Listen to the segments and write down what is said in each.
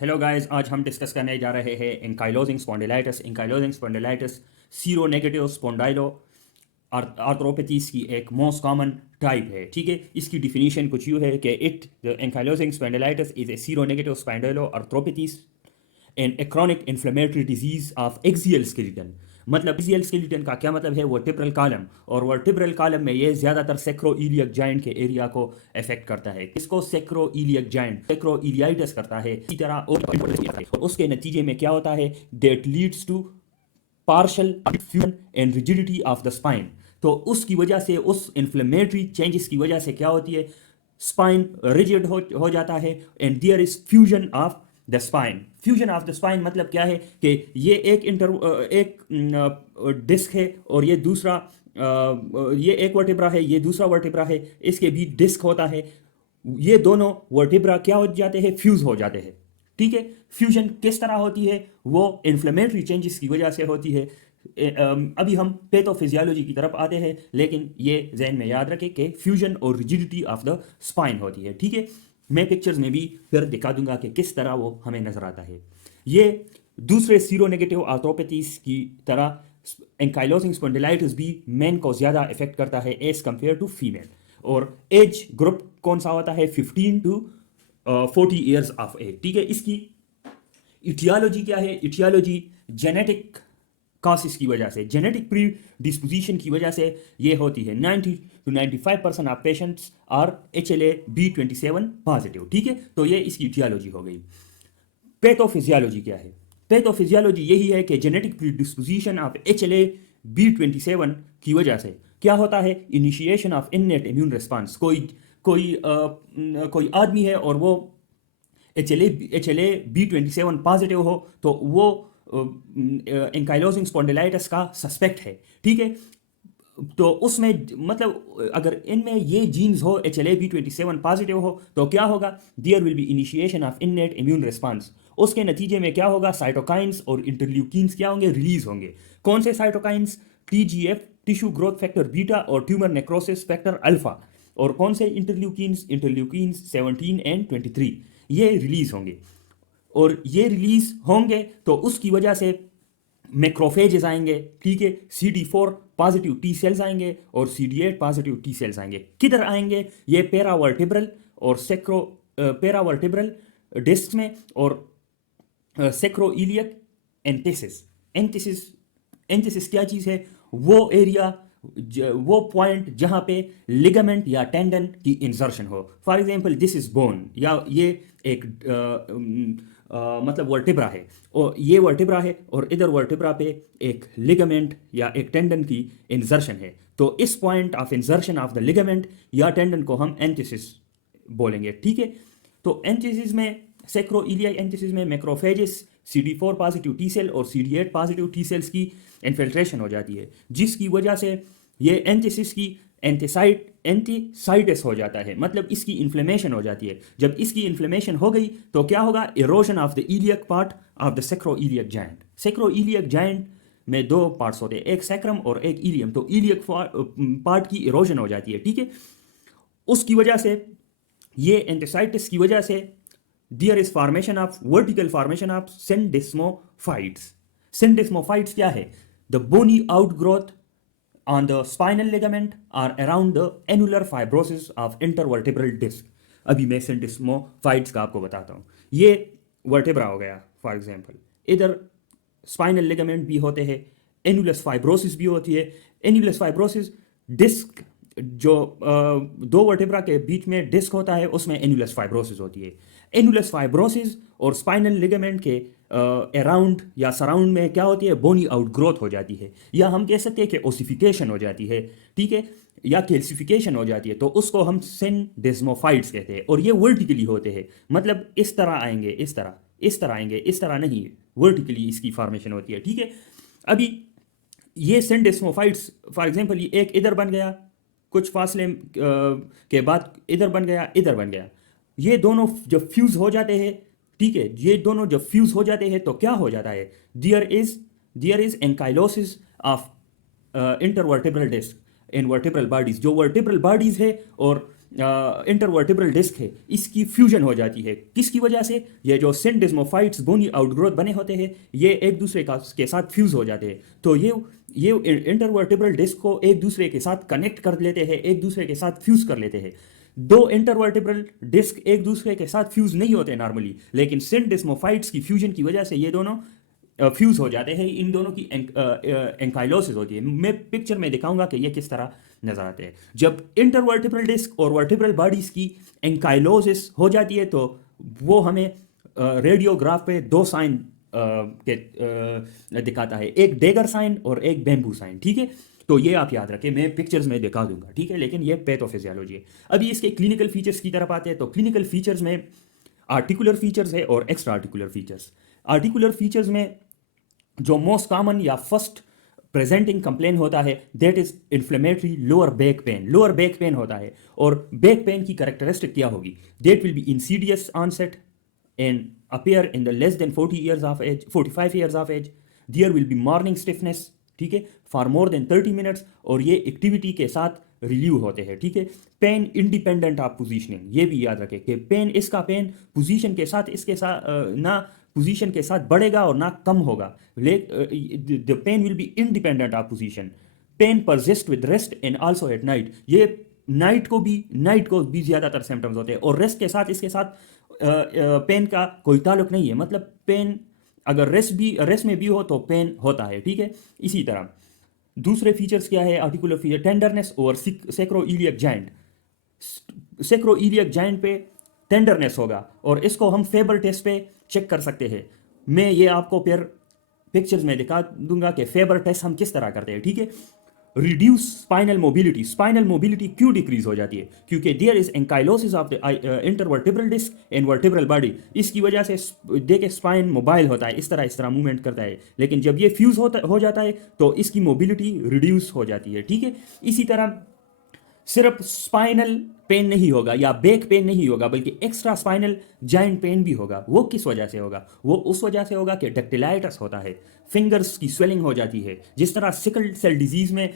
Hello guys, आज हम discuss करने जा रहे हैं ankylosing spondylitis. Ankylosing spondylitis seronegative spondyloarthropathies की एक मोस्ट कॉमन टाइप है। ठीक है, इसकी डिफिनीशन कुछ यूँ है कि ankylosing spondylitis is a seronegative spondyloarthropathies and a chronic inflammatory disease of axial skeleton. मतलब एक्सियल स्केलेटन का क्या मतलब है? वर्टिब्रल कॉलम, और वर्टिब्रल कॉलम में ये ज्यादातर सेक्रोइलियक जॉइंट के एरिया को अफेक्ट करता है। इसको सेक्रोइलियक जॉइंट सेक्रोइलियाइटिस करता है। इसी तरह और उसके नतीजे में क्या होता है? That leads to partial fusion and rigidity of the spine. तो उसकी वजह से, उस इन्फ्लेमेटरी चेंजेस की वजह से क्या होती है? स्पाइन रिजिड हो जाता है and there is fusion of the spine. Fusion of the spine मतलब क्या है कि ये एक डिस्क है और ये एक वर्टिब्रा है, ये दूसरा वर्टिब्रा है, इसके बीच डिस्क होता है। ये दोनों वर्टिब्रा क्या हो जाते हैं? फ्यूज हो जाते हैं। ठीक है, फ्यूजन किस तरह होती है? वो इन्फ्लेमेटरी चेंजेस की वजह से होती है। अभी हम पैथोफिजियोलॉजी की तरफ आते हैं, लेकिन ये जहन में याद रखें कि फ्यूजन और रिजिडिटी ऑफ द स्पाइन होती है। ठीक है, मैं पिक्चर्स में भी फिर दिखा दूंगा कि किस तरह वो हमें नजर आता है। ये दूसरे सीरो नेगेटिव आर्थ्रोपैथीज की तरह एंकाइलोजिंग स्पॉन्डिलाइटिस भी मेन को ज़्यादा इफेक्ट करता है एज कंपेयर टू फीमेल। और एज ग्रुप कौन सा होता है? 15 टू 40 ईयर्स ऑफ एज। ठीक है, इसकी इटियोलॉजी क्या है? इटियोलॉजी जेनेटिक कॉसेस की वजह से, जेनेटिक प्री डिस्पोजिशन की वजह से ये होती है। 90 to 95% of patients are HLA-B27 positive. ठीक है, तो ये इसकी इटियोलॉजी हो गई। पैथोफिजियोलॉजी क्या है? पैथोफिजियोलॉजी यही है कि जेनेटिक प्रीडिस्पोजिशन ऑफ HLA-B27 की वजह से क्या होता है? Initiation of innate immune response. कोई आदमी है और वो HLA-B27 पॉजिटिव हो, तो वो एंकाइलोजिंग स्पॉन्डिलाइटिस का सस्पेक्ट है। ठीक है, तो उसमें मतलब अगर इनमें ये जीन्स हो, HLA-B27 पॉजिटिव हो, तो क्या होगा? There will be initiation of innate immune response. उसके नतीजे में क्या होगा? साइटोकाइंस और इंटरल्यूकिन्स क्या होंगे? रिलीज होंगे। कौन से cytokines? TGF, tissue growth factor beta और ट्यूमर नेक्रोसिस फैक्टर अल्फा। और कौन से इंटरल्यूकिन्स? इंटरल्यूकिन्स 17 एंड 23 ये रिलीज होंगे। और ये रिलीज होंगे तो उसकी वजह से मैक्रोफेजेस आएंगे। ठीक है, CD4 पॉजिटिव टी सेल्स आएंगे और CD8 पॉजिटिव टी सेल्स आएंगे। किधर आएंगे? ये पेरावर्टिब्रल और पेरावर्टिब्रल डिस्क में और सेक्रोइलियक एंटिसिस। एंटिसिस एंटिसिस क्या चीज़ है? वो एरिया, वो पॉइंट जहाँ पे लिगामेंट या टेंडन की इंसर्शन हो। For example this is bone, या ये एक मतलब वर्टिब्रा है, और ये वर्टिब्रा है और इधर वर्टिब्रा पे एक लिगामेंट या एक टेंडन की इंसर्शन है। तो इस point of insertion of the ligament या टेंडन को हम एंटिसिस बोलेंगे। ठीक है, तो एंटिसिस में, सेक्रोइलियाक एंटिसिस में macrophages, CD4 positive T cell और CD8 पॉजिटिव टी सेल्स की इन्फिल्ट्रेशन हो जाती है, जिसकी वजह से ये एंटिसिस की एंटीसाइटिस हो जाता है। मतलब इसकी इन्फ्लेमेशन हो जाती है। जब इसकी इन्फ्लेमेशन हो गई तो क्या होगा? Erosion of the iliac part of the sacroiliac joint. Sacroiliac joint में दो पार्ट्स होते हैं, एक सैक्रम और एक इलियम। तो इलियक पार्ट की इरोजन हो जाती है। ठीक है, उसकी वजह से, ये एंटीसाइटिस की वजह से there is formation of vertical formation of syndesmophytes. Syndesmophytes क्या है? The bony outgrowth on the spinal ligament or around the annular fibrosis of intervertebral disc। अभी मैं सिंडिस्मोफाइट्स का आपको बताता हूँ। ये वर्टेब्रा हो गया फॉर एग्जांपल, इधर स्पाइनल लिगामेंट भी होते हैं, एनुलस फाइब्रोसिस भी होती है। एनुलस फाइब्रोसिस डिस्क, जो दो वर्टेब्रा के बीच में डिस्क होता है, उसमें एनुलस फाइब्रोसिस होती है। एनुलस फाइब्रोसिस और स्पाइनल लिगामेंट के अराउंड या सराउंड में क्या होती है? बोनी आउटग्रोथ हो जाती है, या हम कह सकते हैं कि ओसिफिकेशन हो जाती है। ठीक है, या कैल्सिफिकेशन हो जाती है, तो उसको हम सिंडिस्मोफाइट्स कहते हैं। और ये वर्टिकली होते हैं, मतलब इस तरह आएंगे, इस तरह आएंगे, इस तरह नहीं, वर्टिकली इसकी फॉर्मेशन होती है। ठीक है, अभी ये सिंडिस्मोफाइट्स फॉर एग्जांपल, ये एक इधर बन गया, कुछ फासले के बाद इधर बन गया, इधर बन गया। ये दोनों जब फ्यूज हो जाते हैं, ठीक है, ये दोनों जब फ्यूज हो जाते हैं तो क्या हो जाता है? There is ankylosis of intervertebral disc in vertebral bodies. जो वर्टिब्रल बॉडीज है और इंटरवर्टिब्रल डिस्क है इसकी फ्यूजन हो जाती है। किसकी वजह से? ये जो सिंडिस्मोफाइट्स बोनी आउटग्रोथ बने होते हैं ये एक दूसरे के साथ फ्यूज हो जाते हैं। तो ये इंटरवर्टिब्रल डिस्क को एक दूसरे के साथ कनेक्ट कर लेते हैं, एक दूसरे के साथ फ्यूज कर लेते हैं। दो इंटरवर्टिब्रल डिस्क एक दूसरे के साथ फ्यूज नहीं होते नॉर्मली, लेकिन सिंडिस्मोफाइट्स की फ्यूजन की वजह से ये दोनों फ्यूज हो जाते हैं। इन दोनों की एंकाइलोसिस होती है। मैं पिक्चर में दिखाऊंगा कि ये किस तरह नजर आते हैं। जब इंटरवर्टिब्रल डिस्क और वर्टिब्रल बॉडीज की एंकाइलोसिस हो जाती है तो वो हमें रेडियोग्राफ पे दो साइन दिखाता है, एक डेगर साइन और एक बैम्बू साइन। ठीक है, तो ये आप याद रखें, मैं पिक्चर्स में दिखा दूंगा। ठीक है, लेकिन ये पैथोफिजियोलॉजी है। अभी इसके क्लिनिकल फीचर्स की तरफ आते हैं। तो क्लिनिकल फीचर्स में आर्टिकुलर फीचर्स है और extra articular features. Articular features में जो मोस्ट कॉमन या फर्स्ट प्रेजेंटिंग कंप्लेन होता है that is inflammatory lower back pain. Lower back pain होता है और बैक पेन की कैरेक्टरिस्टिक क्या होगी? That will be insidious onset and appear in the less than 40 years of age, 45 years of age. There will be morning stiffness, ठीक है, for more than 30 minutes, और ये एक्टिविटी के साथ रिलीव होते हैं। ठीक है, पेन इंडिपेंडेंट ऑफ पोजीशनिंग, ये भी याद रखें कि पेन पेन पोजीशन के साथ इसके साथ ना पोजीशन के साथ बढ़ेगा और ना कम होगा। The pain will be independent of position. Pain persist with rest and also at night. ये नाइट को भी ज़्यादातर सिम्टम्स होते हैं और रेस्ट के साथ इसके साथ पेन का कोई ताल्लुक नहीं है। मतलब पेन अगर रेस्ट में भी हो तो पेन होता है। ठीक है, इसी तरह दूसरे फीचर्स क्या है? आर्टिकुलर फीचर टेंडरनेस और सेक्रोइलियक जॉइंट। सेक्रोइलियक जॉइंट पे टेंडरनेस होगा और इसको हम फेबर टेस्ट पे चेक कर सकते हैं। मैं ये आपको फिर पिक्चर्स में दिखा दूंगा कि फेबर टेस्ट हम किस तरह करते हैं। ठीक है, reduce spinal mobility. Spinal mobility क्यों डिक्रीज हो जाती है? क्योंकि there is ankylosis of the intervertebral disc and vertebral body. इसकी वजह से देखिए स्पाइन मोबाइल होता है, इस तरह मूवमेंट करता है। लेकिन जब ये फ्यूज हो जाता है तो इसकी मोबिलिटी रिड्यूस हो जाती है। ठीक है, इसी तरह सिर्फ स्पाइनल पेन नहीं होगा या बैक पेन नहीं होगा बल्कि एक्स्ट्रा स्पाइनल जॉइंट पेन भी होगा। वो किस वजह से होगा? वो उस वजह से होगा कि डक्टिलाइटिस होता है, फिंगर्स की स्वेलिंग हो जाती है। जिस तरह सिकल सेल डिजीज में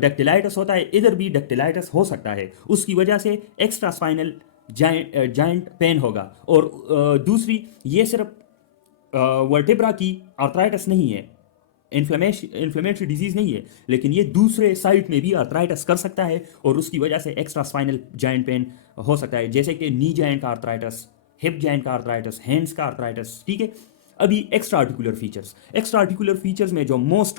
डक्टिलाइटिस होता है, इधर भी डक्टिलाइटिस हो सकता है। उसकी वजह से एक्स्ट्रा स्पाइनल जॉइंट पेन होगा। और दूसरी, ये सिर्फ वर्टेब्रा की आर्थराइटिस नहीं है, इन्फ्लेमेटरी डिजीज नहीं है, लेकिन ये दूसरे साइड में भी आर्थराइटिस कर सकता है और उसकी वजह से एक्स्ट्रा स्पाइनल जॉइंट पेन हो सकता है, जैसे कि नी जॉइंट का आर्थराइटिस, हिप जॉइंट का आर्थराइटिस, हैंड्स का आर्थराइटिस। ठीक है, अभी extra articular features. Extra articular features में जो मोस्ट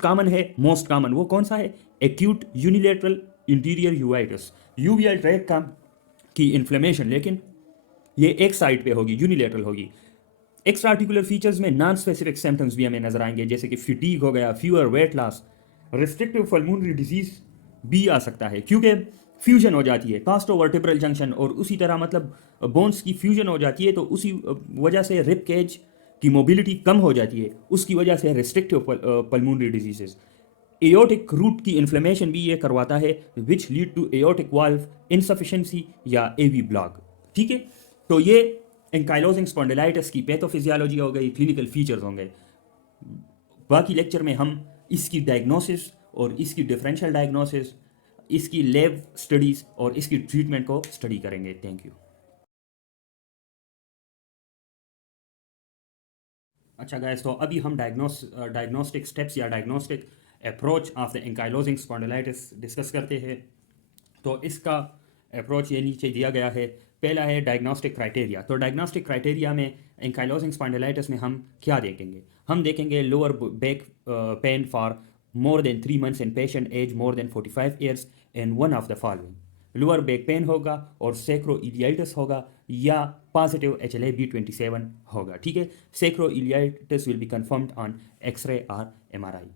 कॉमन वो कौन सा है? Acute unilateral interior uveitis, UVL track की इन्फ्लेमेशन, लेकिन ये एक साइड पे होगी, यूनिलेटरल होगी। एक्स्ट्रा आर्टिकुलर फीचर्स में नॉन स्पेसिफिक सिम्टम्स भी हमें नजर आएंगे, जैसे कि फिटीग हो गया, fever, weight loss, restrictive pulmonary disease भी आ सकता है क्योंकि फ्यूजन हो जाती है कास्टोवर्टिब्रल जंक्शन, और उसी तरह मतलब बोन्स की फ्यूजन हो जाती है तो उसी वजह से रिब केज की मोबिलिटी कम हो जाती है, उसकी वजह से restrictive pulmonary diseases. Aortic root की इन्फ्लेमेशन भी ये करवाता है which lead to aortic valve insufficiency या एवी ब्लॉक। ठीक है, तो ये एंकाइलोजिंग स्पॉन्डिलाइटिस की पैथोफिजियोलॉजी हो गई, क्लिनिकल फीचर्स होंगे। बाकी लेक्चर में हम इसकी डायग्नोसिस और इसकी डिफरेंशियल डायग्नोसिस, इसकी लैब स्टडीज और इसकी ट्रीटमेंट को स्टडी करेंगे। Thank you. अच्छा गाइस, तो अभी हम डायग्नोस्टिक स्टेप्स या diagnostic approach of the ankylosing spondylitis discuss करते हैं। तो इसका अप्रोच ये नीचे दिया गया है। पहला है डायग्नोस्टिक क्राइटेरिया। तो डायग्नोस्टिक क्राइटेरिया में एंकाइलोजिंग स्पॉन्डिलाइटिस में हम क्या देखेंगे? हम देखेंगे lower back pain for more than 3 months in patient age more than 45 years and one of the following. Lower back pain होगा और सेक्रोइलियाइटिस होगा या पॉजिटिव HLA-B27 होगा। ठीक है, sacroiliitis will be confirmed on X ray और MRI।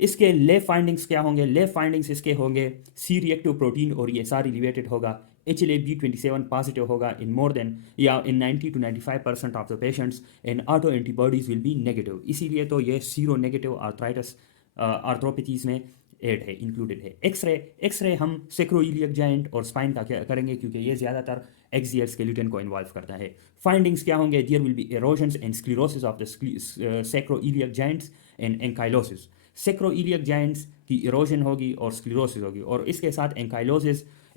इसके लेब फाइंडिंग्स क्या होंगे? लेब फाइंडिंग्स इसके होंगे सी रिएक्टिव प्रोटीन और ये सारी रिलेटेड होगा। HLA-B27 पॉजिटिव होगा इन मोर देन या इन 90 to 95% of the patients and auto antibodies will be negative. इसीलिए तो ये सीरो नेगेटिव आर्थराइटिस आर्थ्रोपैथीज में एड है, इंक्लूडेड है। एक्सरे हम सेक्रोइलियक जॉइंट और स्पाइन का क्या करेंगे क्योंकि ये ज़्यादातर एक्सियल स्केलेटन को इन्वॉल्व करता है। फाइंडिंग्स क्या होंगे? There will be erosions and sclerosis of the sacroiliac joints and ankylosis. Sacroiliac joints की इरोजन होगी और स्क्लेरोसिस होगी और इसके साथ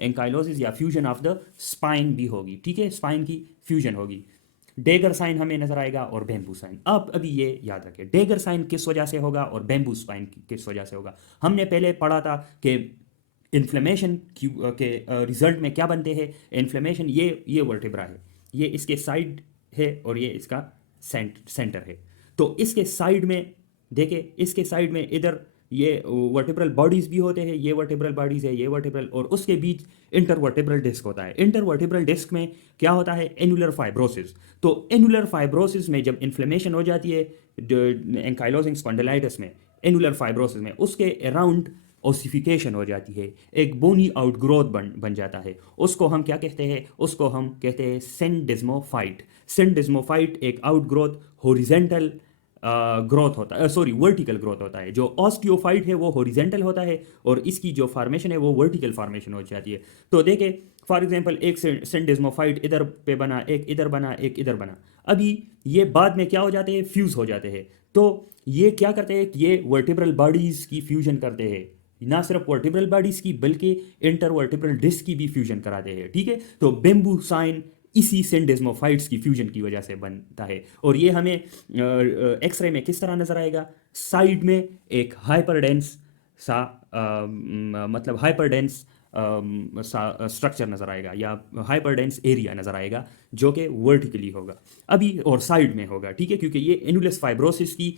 एंकाइलोसिस या फ्यूजन ऑफ द स्पाइन भी होगी, ठीक है, स्पाइन की फ्यूजन होगी। डेगर साइन हमें नजर आएगा और बैम्बू साइन। अब अभी ये याद रखें डेगर साइन किस वजह से होगा और बैम्बू स्पाइन किस वजह से होगा। हमने पहले पढ़ा था कि इन्फ्लेमेशन के रिजल्ट में क्या बनते हैं। इन्फ्लेमेशन ये वर्टेब्रा है, ये इसके साइड है और ये इसका सेंटर है। तो इसके साइड में देखे, इसके साइड में इधर ये वर्टेब्रल बॉडीज भी होते हैं, ये वर्टेब्रल बॉडीज है, ये वर्टेब्रल, और उसके बीच इंटरवर्टेब्रल डिस्क होता है। इंटरवर्टेब्रल डिस्क में क्या होता है, एनुलर फाइब्रोसिस। तो एनुलर फाइब्रोसिस में जब इन्फ्लेमेशन हो जाती है एंकाइलोजिंग स्पॉन्डिलाइटिस में, एनुलर फाइब्रोसिस में, उसके अराउंड ओसिफिकेशन हो जाती है, एक बोनी आउटग्रोथ बन जाता है। उसको हम क्या कहते हैं, उसको हम कहते हैं सिंडिस्मोफाइट। सिंडिस्मोफाइट एक आउटग्रोथ हॉरिजेंटल ग्रोथ होता है, सॉरी वर्टिकल ग्रोथ होता है। जो ऑस्टियोफाइट है वो हॉरिजेंटल होता है और इसकी जो फार्मेशन है वो वर्टिकल फार्मेशन हो जाती है। तो देखें फॉर एग्जांपल एक सिंडिस्मोफाइट इधर पे बना, एक इधर बना, एक इधर बना। अभी ये बाद में क्या हो जाते हैं, फ्यूज हो जाते हैं। तो ये क्या करते हैं, ये वर्टिब्रल बॉडीज की फ्यूजन करते हैं, ना सिर्फ वर्टिब्रल बॉडीज की बल्कि इंटरवर्टिब्रल डिस्क की भी फ्यूजन कराते हैं, ठीक है। तो बेम्बू साइन इसी सिंडिस्मोफाइट्स की फ्यूजन की वजह से बनता है। और ये हमें एक्सरे में किस तरह नजर आएगा, साइड में एक हाइपरडेंस सा मतलब हाइपरडेंस स्ट्रक्चर नजर आएगा या हाइपरडेंस एरिया नजर आएगा जो कि वर्टिकली होगा अभी और साइड में होगा, ठीक है, क्योंकि ये एनुलस फाइब्रोसिस की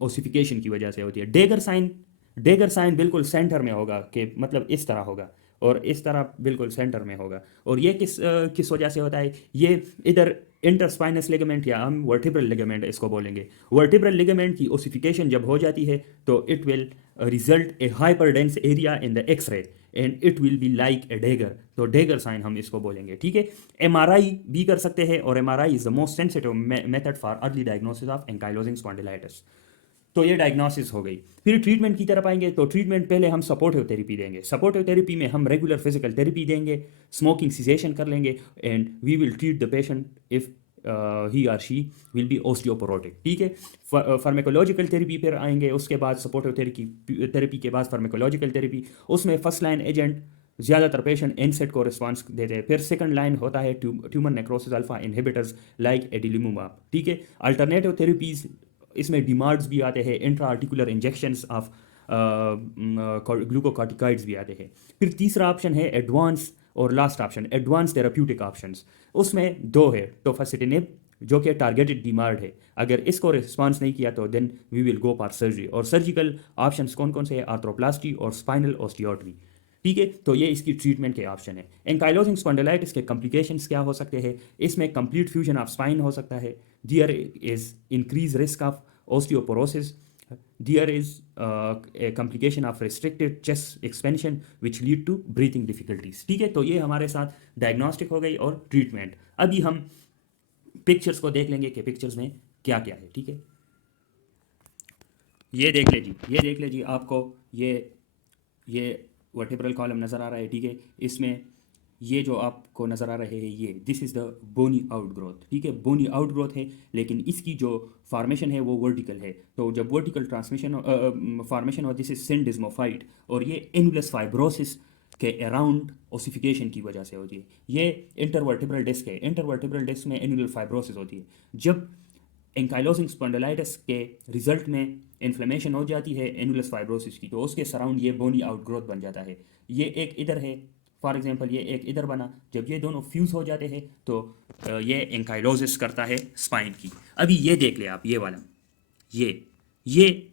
ओसिफिकेशन की वजह से होती है। डेगर साइन बिल्कुल सेंटर में होगा, कि मतलब इस तरह होगा और इस तरह बिल्कुल सेंटर में होगा। और ये किस वजह से होता है, ये इधर इंटरस्पाइनस लिगामेंट या हम वर्टिब्रल लिगामेंट इसको बोलेंगे। वर्टिब्रल लिगामेंट की ओसिफिकेशन जब हो जाती है तो it will result a hyperdense area in the X ray and it will be like a dagger. तो डेगर साइन हम इसको बोलेंगे, ठीक है। एमआरआई भी कर सकते हैं और MRI is the most sensitive method for early diagnosis of ankylosing spondylitis. तो ये डायग्नोसिस हो गई। फिर ट्रीटमेंट की तरफ आएंगे। तो ट्रीटमेंट पहले हम सपोर्टिव थेरेपी देंगे। सपोर्टिव थेरेपी में हम रेगुलर फिजिकल थेरेपी देंगे, स्मोकिंग सिजेशन कर लेंगे and we will treat the patient if he or she will be osteoporotic, ठीक है। फार्मेकोलॉजिकल थेरेपी फिर आएंगे, उसके बाद सपोर्टिव थेरेपी के बाद फार्मेकोलॉजिकल थेरेपी। उसमें फर्स्ट लाइन एजेंट ज़्यादातर पेशेंट एनसेट को रिस्पांस देते हैं। फिर सेकंड लाइन होता है tumour necrosis alpha inhibitors like adalimumab, ठीक है। अल्टरनेटिव थेरेपीज इसमें डिमार्ड्स भी आते हैं, intra articular injections of glucocorticoids भी आते हैं। फिर तीसरा ऑप्शन है एडवांस और last option advance therapeutic options. उसमें दो है, टोफासिटिनिब जो कि टारगेटेड डिमार्ड है, अगर इसको रिस्पांस नहीं किया तो then we will go for surgery. और सर्जिकल ऑप्शंस कौन कौन से हैं, आर्थ्रोप्लास्टी और स्पाइनल ऑस्टियोटमी, ठीक है। तो ये इसकी ट्रीटमेंट के ऑप्शन है। एंकाइलोजिंग स्पॉन्डिलाइटिस के कॉम्प्लिकेशंस क्या हो सकते हैं, इसमें कंप्लीट फ्यूजन ऑफ स्पाइन हो सकता है, there is increase risk of osteoporosis, there is a complication of restricted chest expansion which lead to breathing difficulties, ठीक है। तो ये हमारे साथ डायग्नोस्टिक हो गई और ट्रीटमेंट। अभी हम पिक्चर्स को देख लेंगे कि पिक्चर्स में क्या क्या है, ठीक है। ये देख ले जी आपको ये वर्टिब्रल कॉलम नज़र आ रहा है, ठीक है। इसमें ये जो आपको नज़र आ रहे हैं ये this is the bony outgrowth, ठीक है। बोनी आउटग्रोथ है लेकिन इसकी जो फॉर्मेशन है वो वर्टिकल है। तो जब वर्टिकल ट्रांसमिशन फॉर्मेशन हो दिस इज सिंडिस्मोफाइट और ये एनुलस फाइब्रोसिस के अराउंड ओसिफिकेशन की वजह से होती है। ये इंटरवर्टिब्रल डिस्क है, इंटरवर्टिब्रल डिस्क में एनुलर फाइब्रोसिस होती है। जब एंकाइलोजिंग स्पॉन्डिलाइटिस के रिजल्ट में इन्फ्लेमेशन हो जाती है एनुलस फाइब्रोसिस की, तो उसके सराउंड ये बोनी आउटग्रोथ बन जाता है। ये एक इधर है फॉर एग्जांपल, ये एक इधर बना। जब ये दोनों फ्यूज हो जाते हैं तो ये एंकाइलोसिस करता है स्पाइन की। अभी ये देख ले आप, ये वाला ये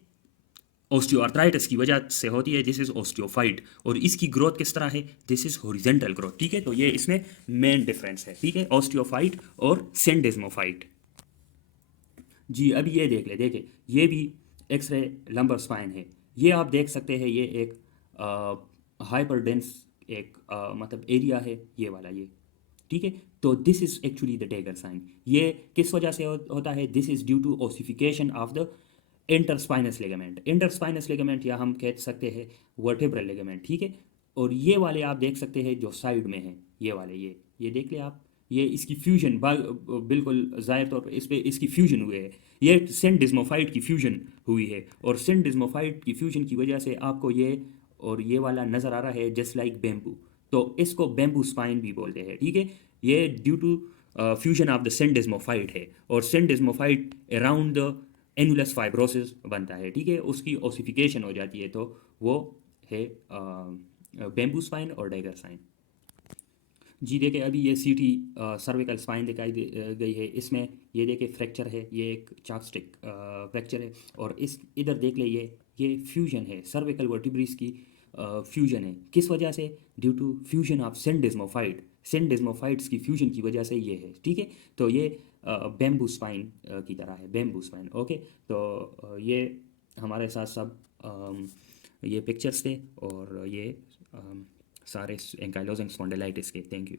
ऑस्टियोआर्थराइटिस की वजह से होती है, दिस इज ऑस्टियोफाइट। और इसकी ग्रोथ किस तरह है, दिस इज हॉरिजेंटल ग्रोथ, ठीक है। तो ये इसमें मेन डिफरेंस है, ठीक है, ऑस्टियोफाइट और सिंडिस्मोफाइट। जी अभी ये देखे ये भी एक्सरे लंबर स्पाइन है। ये आप देख सकते हैं, ये एक हाइपरडेंस एक मतलब एरिया है, ये वाला ये, ठीक है। तो this is actually the dagger sign. ये किस वजह से होता है, this is due to ossification of the interspinous ligament. Interspinous ligament या हम कह सकते हैं वर्टिब्रल लिगामेंट, ठीक है। और ये वाले आप देख सकते हैं जो साइड में है, ये वाले ये देख ले आप, ये इसकी फ्यूजन बिल्कुल जाहिर तौर पर इस पर इसकी फ्यूजन हुए है। ये सिंडिस्मोफाइट की फ्यूजन हुई है और सिंडिस्मोफाइट की फ्यूजन की वजह से आपको ये और ये वाला नज़र आ रहा है जस्ट लाइक बेम्बू। तो इसको बेम्बू स्पाइन भी बोलते हैं, ठीक है। ये due to fusion of the syndesmophyte है, और syndesmophyte around the annulus fibrosus बनता है, ठीक है। उसकी ओसिफिकेशन हो जाती है, तो वो है बेम्बू स्पाइन और डैगर साइन। जी देखिए, अभी ये सीटी सर्विकल स्पाइन दिखाई गई है। इसमें ये देखिए फ्रैक्चर है, ये एक चॉपस्टिक फ्रैक्चर है। और इस इधर देख ले, ये फ्यूजन है, सर्विकल वर्टिब्रिस की फ्यूजन है। किस वजह से? ड्यू टू फ्यूजन ऑफ सिंडिस्मोफाइट, सिंडिस्मोफाइट्स की फ्यूजन की वजह से ये है, ठीक है। तो ये बेम्बू स्पाइन की तरह है, बेम्बू स्पाइन, ओके। तो ये हमारे साथ सब ये पिक्चर्स थे, और ये सारे एंकाइलोजिंग स्पॉन्डिलाइटिस के। Thank you.